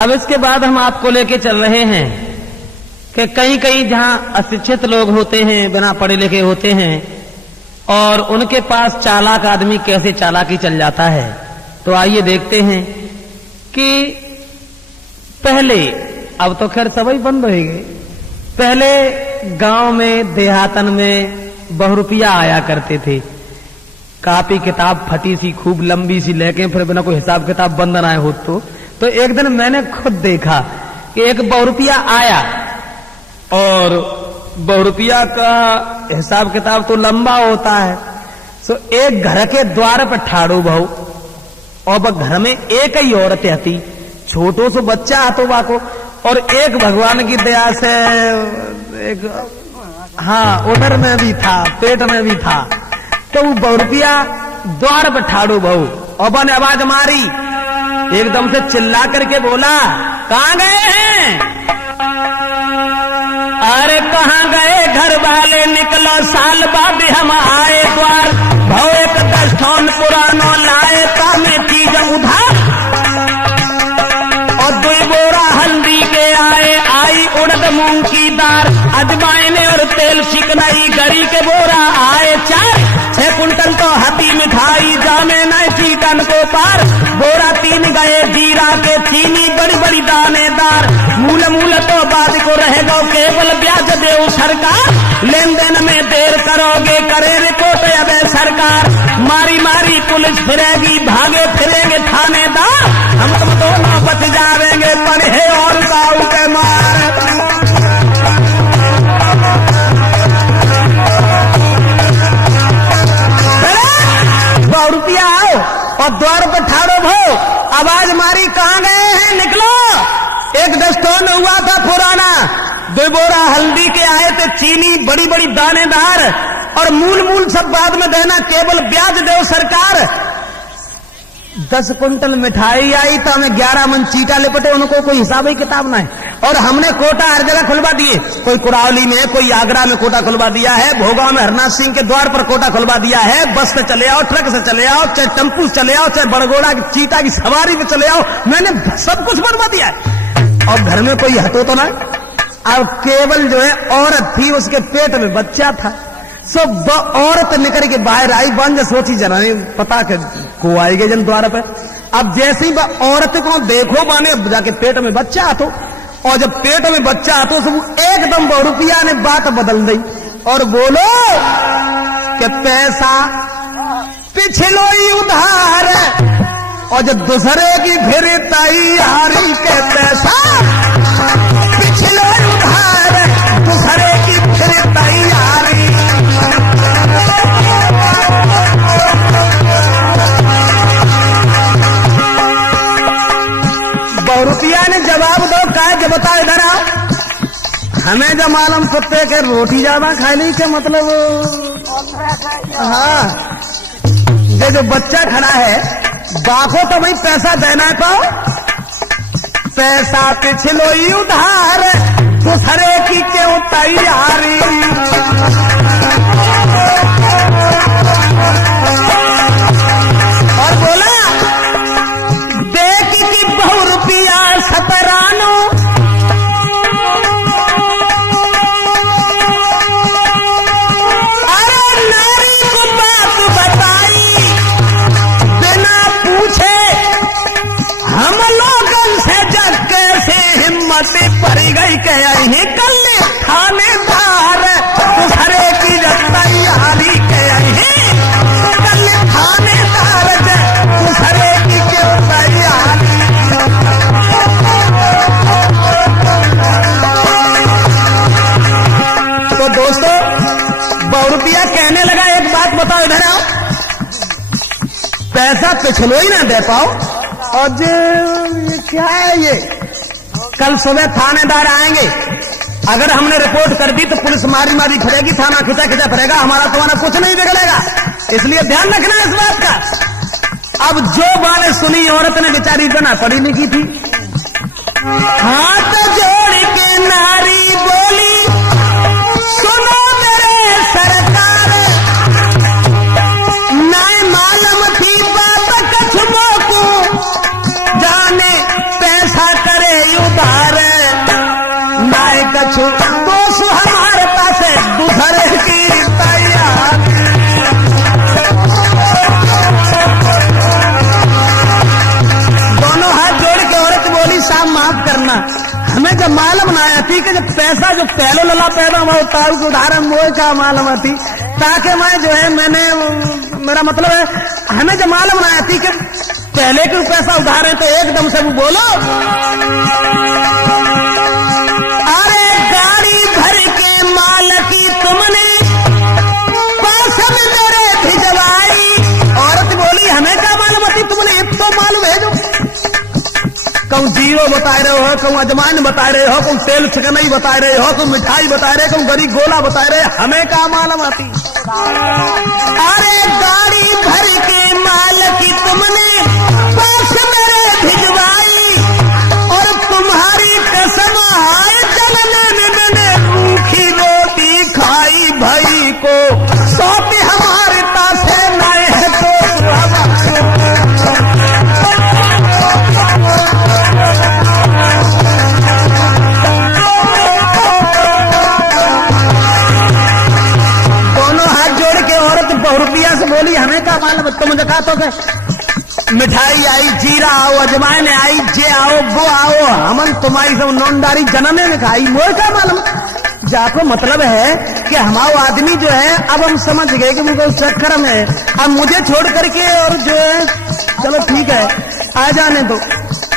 अब इसके बाद हम आपको लेके चल रहे हैं कि कहीं कहीं जहां अशिक्षित लोग होते हैं, बिना पढ़े लिखे होते हैं, और उनके पास चालाक आदमी कैसे चालाकी चल जाता है। तो आइए देखते हैं कि पहले, अब तो खैर सभी बंद हो गए, पहले गांव में देहातन में बहुरुपया आया करते थे। कापी किताब फटी सी खूब लंबी सी लेके फिर बिना कोई हिसाब किताब बंद ना आए हो। तो एक दिन मैंने खुद देखा कि एक बहुरुपया आया और बहुरुपया का हिसाब किताब तो लंबा होता है। तो एक घर के द्वार पर ठाड़ो बहु, और वह घर में एक ही औरत आती, छोटो सो बच्चा आतो बाको, और एक भगवान की दया से एक, हाँ, उधर में भी था, पेट में भी था। तो वो बहुरुपया द्वार पर ठाड़ो बहु, और बन आवाज मारी, एकदम से चिल्ला करके बोला, कहां गए हैं? अरे कहां गए घर वाले, निकलो साल बाद हम आए द्वार, भव एक 10 ठौन पुरानो लाए, तामे चीज उधार, और 2 बोरा हल्दी के आए, आई उड़द मूंग की दाल, अजवाइन और तेल चिकनाई, गरी के बोरा आए 4, 6 कुंटल तो हती मिठाई, जामे न चीटन को पार, बोरा 3 गए जीरा के, चीनी बड़ी बड़ी दानेदार, मूल मूल तो बाद को रहेगा केवल ब्याज देव सरकार, लेन देन में देर करोगे करे रिपोर्ट अब सरकार, मारी मारी पुलिस फिरेगी, भागे फिरेंगे थानेदार, हम तुम दोनों बच जाएंगे पढ़े और गाँव के मार। बहुरुपया आओ और द्वार पर ठाड़ो भो, आवाज मारी, कहां गए हैं? निकलो। एक 10 ठौन हुआ था पुराना, 2 बोरा हल्दी के आए थे, चीनी बड़ी बड़ी दानेदार, और मूल मूल सब बाद में देना, केवल ब्याज देव सरकार, 10 कुंटल मिठाई आई, तो हमें 11 मन चीटा लिपटे, उनको कोई हिसाब ही किताब ना है। और हमने कोटा हर जगह खुलवा दिए, कोई कुरावली में, कोई आगरा में कोटा खुलवा दिया है, भोगांव में हरनाथ सिंह के द्वार पर कोटा खुलवा दिया है, बस पे चले आओ, ट्रक से चले आओ, चाहे टेम्पू से चले आओ, चाहे बड़गोड़ा की चीता की सवारी पे चले आओ, मैंने सब कुछ बनवा दिया है। और घर में कोई हतो तो ना, अब केवल जो है औरत थी, उसके पेट में बच्चा था, सब औरत निकल के बाहर आई, बंद सोची जना नहीं पता को आएगा जन द्वार पे। अब जैसे ही औरत को देखो माने जाके पेट में बच्चा आतो, और जब पेट में बच्चा आतो सब एकदम बहुरुपया ने बात बदल दी और बोलो कि पैसा पिछलो ही उधार, और जब दूसरे की फिर तैयारी के पैसा पिछलो ही उधार, दूसरे की फिर तैयारी। बहुरुपया ने जवाब दो, कहा जब बताओ इधर आओ, हमें जब मालूम कुत्ते के रोटी ज्यादा खा ली के मतलब, हाँ, ये जो बच्चा खड़ा है बाको तो भाई पैसा देना, तो पैसा पिछलो ही उधार, दूसरे की क्यों तैयारी। और बोला, देख की बहुरुपया सतरानो, अरे नारी को बात बताई, बिना पूछे हम लोगन से जग कैसे हिम्मत पड़ गई, कहीं कल थानेदार, दूसरे की तैयारी कहीं कल थानेदार, दूसरे की क्यों तैयारी। तो दोस्तों, बहुरुपया कहने लगा, एक बात बताओ इधर आओ, पैसा पिछलो ही ना दे पाओ, और ये क्या है ये, कल सुबह थानेदार आएंगे, अगर हमने रिपोर्ट कर दी तो पुलिस मारी मारी फिरेगी, थाना खिंचा खिंचा फिरेगा, हमारा तुम्हारा कुछ नहीं बिगड़ेगा, इसलिए ध्यान रखना इस बात का। अब जो बातें सुनी औरत ने बेचारी बना पढ़ी लिखी थी, हाथ जोड़ के नारी बोली, सुनो मेरे सरकार, नाय मालूम थी बात कछुमो को, जाने पैसा करे हमें जब मालूम ना आती कि जब पैसा जो पहले लला पैदा हुआ ताऊ के उदाहरण मोह का मालूम आती, ताकि मैं जो है मैंने मेरा मतलब है हमें जब मालूम ना आती कि पहले के पैसा उधार है तो एकदम से वो बोलो अरे गाड़ी भर के माल की तुमने पास में मेरे भिजवाई। औरत बोली हमें क्या मालूम आती, तुमने एक तो मालूम है जो कहूँ जीरो बता रहे हो, कहूँ अजमान बता रहे हो, कहूँ तेल चिकनई बता रहे हो, कहूँ मिठाई बता रहे, कहूँ गरी गोला बता रहे, हमें क्या मालूम आती। अरे गाड़ी भर के माल की तुमने पास मेरे भिजवाई और तुम्हारी कसम हाय जलने में मैंने रूखी रोटी खाई। भाई को सौंपी हमारे तासे लाए हैं तो रुपया से बोली हमें क्या मालूम, तुम मुझे कहा तो मिठाई आई, जीरा आओ, अजमाइन आई, जे आओ वो आओ, हमन तुम्हारी सब नौनदारी जनमे में खाई, मोह क्या मालूम। जाको मतलब है कि हमारा आदमी जो है अब हम समझ गए कि मुझे चक्कर में है, अब मुझे छोड़ करके और जो है चलो ठीक है आ जाने दो,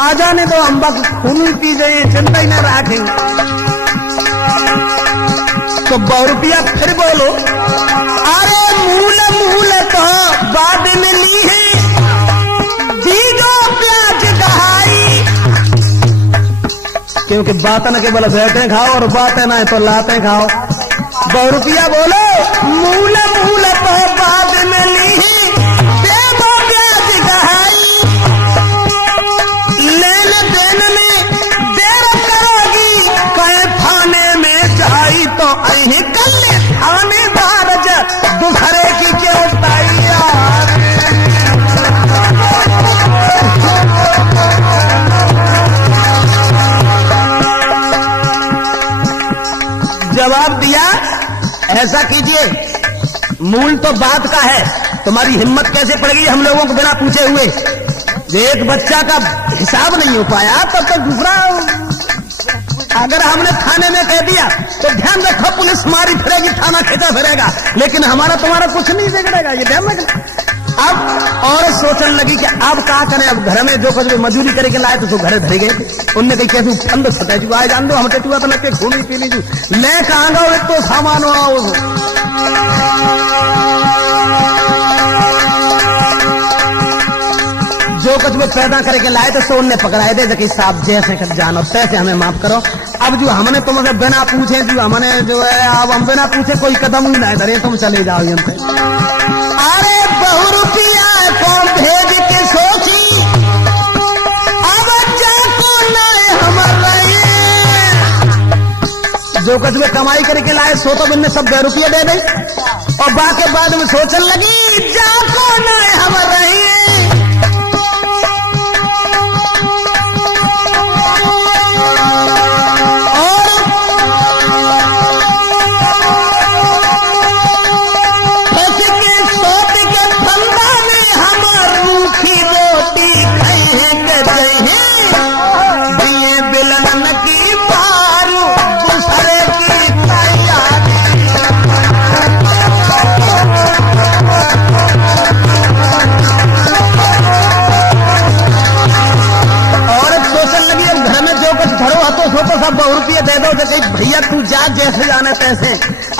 आ जाने दो, अम्बा खून पी गए, चिंता ही न रखेंगे। तो 100 रुपया फिर बोलो अरे मूल मूल तो बाद में ली है, दीजो प्याज दहाई। क्योंकि बातें न केवल बैठे खाओ और बातें ना तो लाते खाओ। 100 रुपया बोलो मूल मूल तो बाद में ली है, देवो प्याज दहाई। लेन देन में देर करोगी कहे थाने में जाई तो अही कल थानेदार दूसरे की क्यों तैयार। जवाब दिया ऐसा कीजिए, मूल तो बात का है, तुम्हारी हिम्मत कैसे पड़ गई हम लोगों को बिना पूछे हुए। एक बच्चा का हिसाब नहीं हो पाया तब तो दूसरा अगर हमने थाने में कह दिया तो ध्यान रखो पुलिस मारी फिरेगी, थाना खींचा फिरेगा, लेकिन हमारा तुम्हारा कुछ नहीं बिगड़ेगा, ये ध्यान रखना। अब और सोचने लगी कि अब क्या करें, अब घर में जो कुछ मजदूरी करके लाए तो घरे धरे गए, उनने कही कैसे ठंड सता जू आए जान दो हम टेटुआ तो लगे खूनी पीनी जू ले कहाँ गो एक तो सामान आओ। जो कुछ भी पैदा करके लाए थे सो उनने पकड़ाए दे कि साहब जैसे कर जानो तैसे हमें माफ करो। अब जो हमने तुमसे बिना पूछे जो हमने जो है अब हम बिना पूछे कोई कदम ही नहीं धरे, तुम चले जाओ यहाँ पे। अरे 100 रुपया को भेज के सोची अब जाको नहीं हमारे, जो कुछ भी कमाई करके लाए सो तो बिन्ने सब 100 रुपया दे दी और बाकी बाद में सोचने लगी जाको नहीं हमारे। तो सब 100 रुपये दे दो तो कहीं भैया तू जा जैसे जाने तैसे।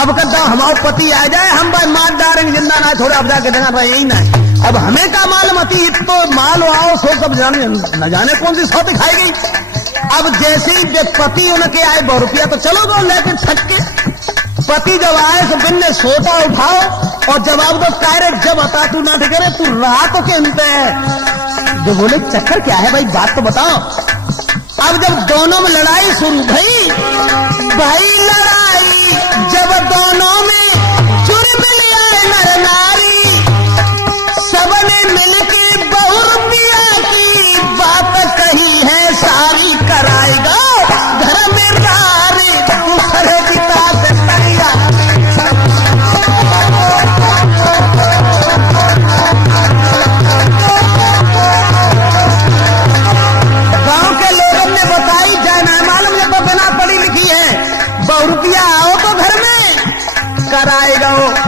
अब कहता हमारे पति आ जाए हम भाई मार डालेंगे जिंदा ना थोड़ा अब जाके देना भाई यही ना। अब हमें क्या मालूम आती तो माल आओ सो सब जाने न जाने कौन सी सौती खाई गई। अब जैसे ही पति उनके आए 100 रुपया तो चलो गो लेके छट के। पति जब आए तो बिन ने सोटा उठाओ और जवाब दो कायरे जब बता तू ना ठिकरे तू रहा तो के है। जो बोले चक्कर क्या है भाई बात तो बताओ। अब जब दोनों में लड़ाई शुरू भई भाई लड़ाई जब दोनों में जुर्म लिया नर नारी सबने मिलके 100 रुपया की बात कही है सारी कराएगा घर में रारी दूसरे की बात करेगा। गांव के लोगों ने बताई जाए रुपया आओ तो घर में कराए गो